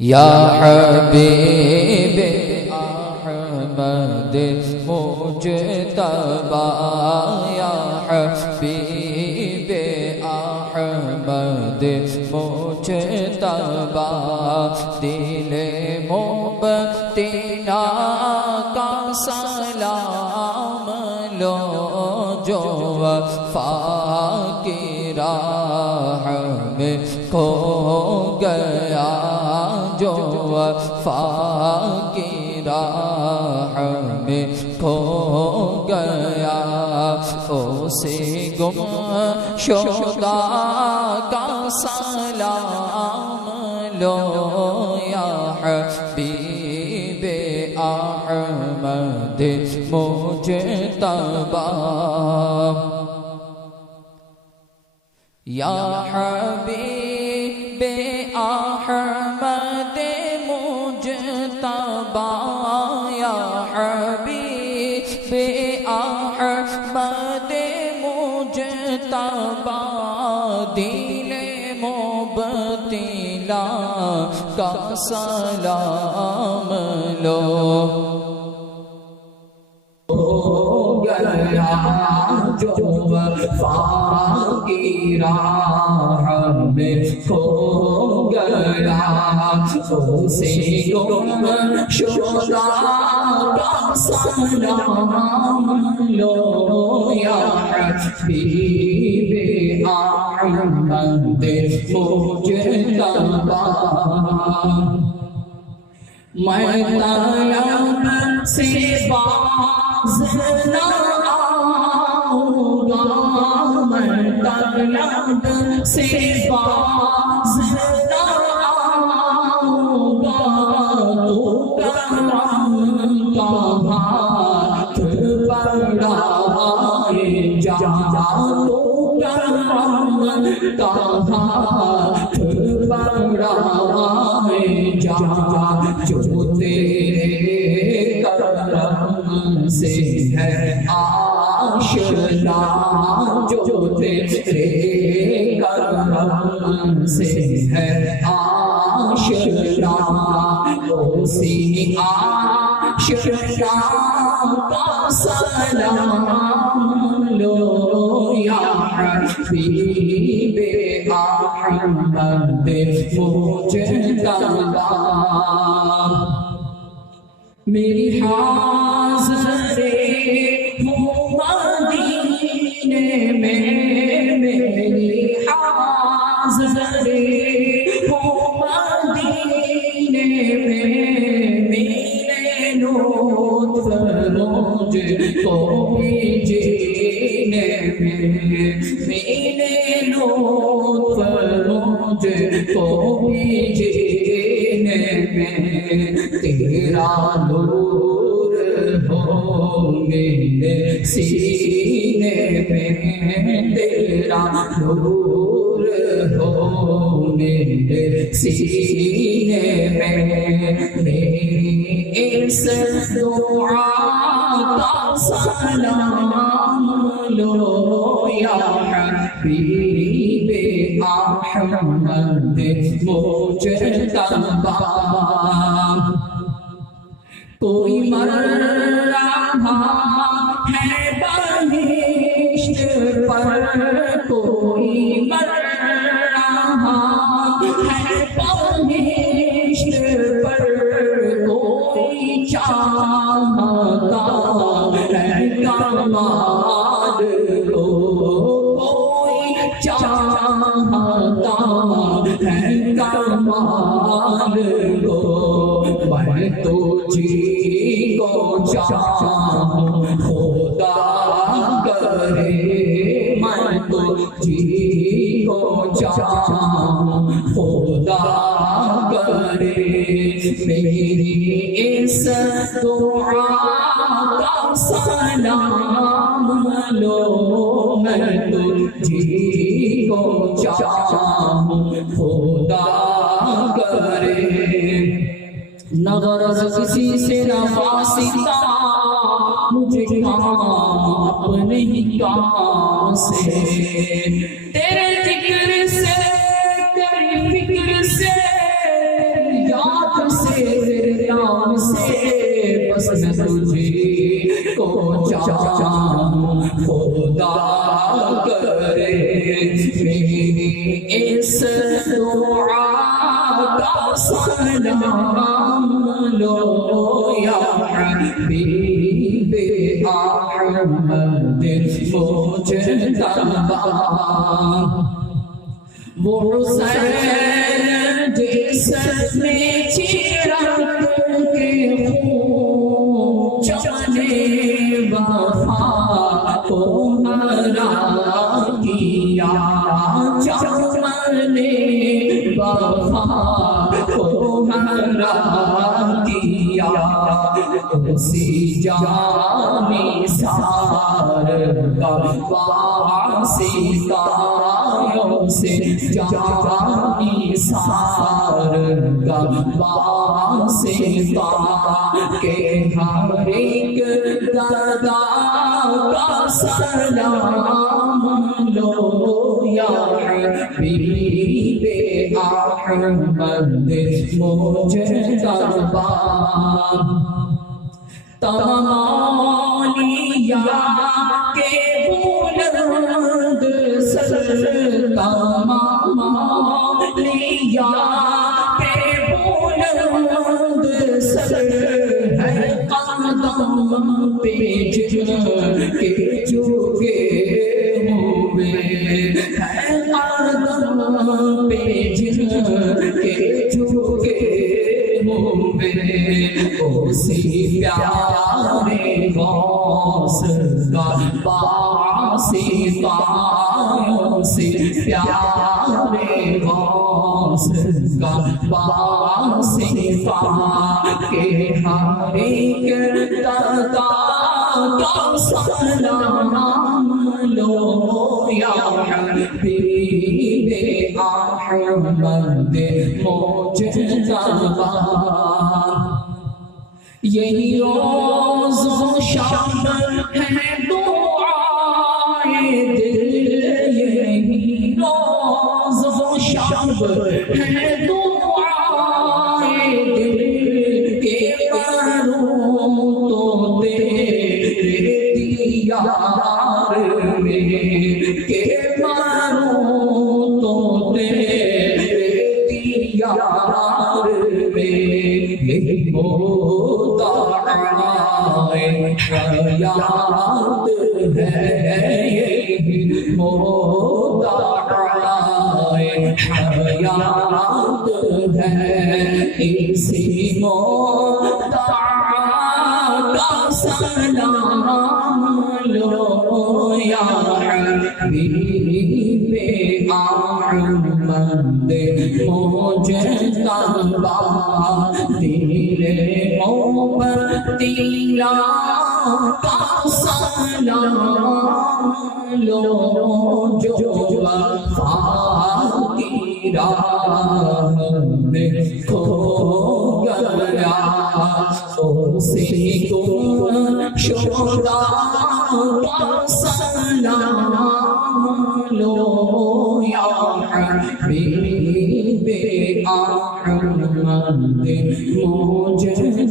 یا حبیب احمد مجتبی یا حبیب احمد مجتبی دل مبتلا کا سلام لو جو وفا کی راہ میں کھو گیا جو وفا کی راہ میں کھو گیا اسی گمشدہ کا سلام لو یا حبیب احمد مجتبی یا حبیب احمد مجتبی یا حبیب احمد مجتبی دل مبتلا کا سلام لو گیا جو وفا کی راہ میں کھو گیا اسی گمشدہ کا سلام لو یا حبیب احمد مجتبی میں طلب سے باز نہ آؤں گا میں طلب سے باز نہ آؤں گا تو کرم کا ہاتھ بڑھائے جا تو کرم کا ہاتھ بڑھائے جا جو تیرے کرم سے ہے آشنا جو تیرے کرم سے ہے آشنا اسی آشنا کا سلام لو یا حبیب احمد مجتبی میری حاضری ہوں مدینے میں میری حاضری ہوں مدینے میں میرے لطف مجھ کو بھی جینے میں میرے لطف مجھ کو بھی جینے میں تیرا نور ہو میرے سینے میں تیرا نور ہو میرے سینے میں میری اس دعا کا سلام لو یا حبیب احمد مجتبی کوئی مر رہا ہے بہشت پر کوئی مر رہا ہے بہشت پر کوئی چاہتا ہے کمال کو کوئی چاہتا ہے کمال کو میں تو جی کو چاہوں خدا کرے میں تو جی کو چاہوں خدا کرے میری اس دعا کا سلام لو میں تو جی کو چاہوں خدا کرے نہ غرض کسی سے نہ واسطہ مجھے کام اپنے ہی کام سے تیرے ذکر سے تیری فکر سے یا بس میں تجھے کو چاہوں خدا کرے میری اس دعا کا سلام لو یا حبیب احمد مجتبی وہ حسین جس میں چراغ کے خون جانے وفا کو ہرا کیا چمنے وفا کو ہرا کیا اسی جامی سار کا واسطہ سے جانی سار کا واسطہ کہ ہر ایک دادا کا سلام لو یا حبیب احمد مجتبی تمام اولیاء کے بلند سر تمام اولیاء کے بلند سر ہے قدم پہ جن کے جھکے ہوئے ہے قدم پہ جن کے جھکے ہوئے اسی پیارے غوث کا واسطہ اسی پیارے غوث کا واسطہ کہ ہر ایک دادا کا سلام لو یا حبیب احمد مجتبی یہی روز و شب ہے دعائے دل یہی روز و شب ہے دعائے دل کے کروں تو تیرے دیار میں کہ کروں تو تیرے دیار میں یہی حیات ہے یہی مدعائے حیات ہے اسی مدعا کا سلام لو یا حبیب احمد مجتبی دل مومتیاں کا سلام لو جو وفا کی راہ میں کھو گیا اسی گمشدہ کا سلام لو یا حبیب احمد مجتبی